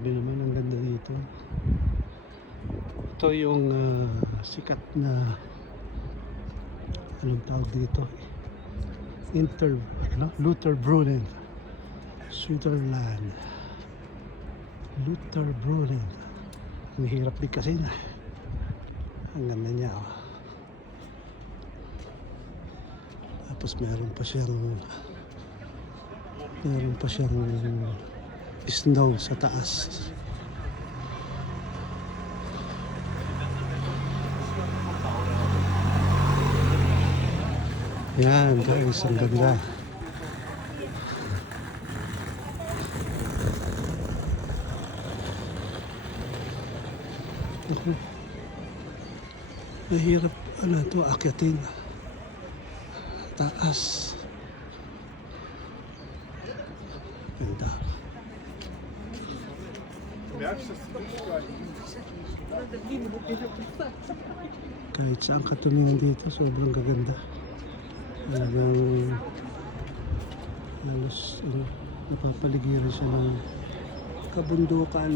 Grabe naman, ang ganda dito. Ito yung sikat na anong tawag dito, Luther-Brunnen, Switzerland. Luther-Brunnen. Ang hirap bigkasin. Ang ganda niya, oh. Tapos meron pa siyang snow sa taas. Yan guys, ang ganda. Mahirap to akyatin. Taas. Ganda. Kahit saan ka tumingin dito, sobrang gaganda. Talagang halos napapaligiran siya ng kabundukan.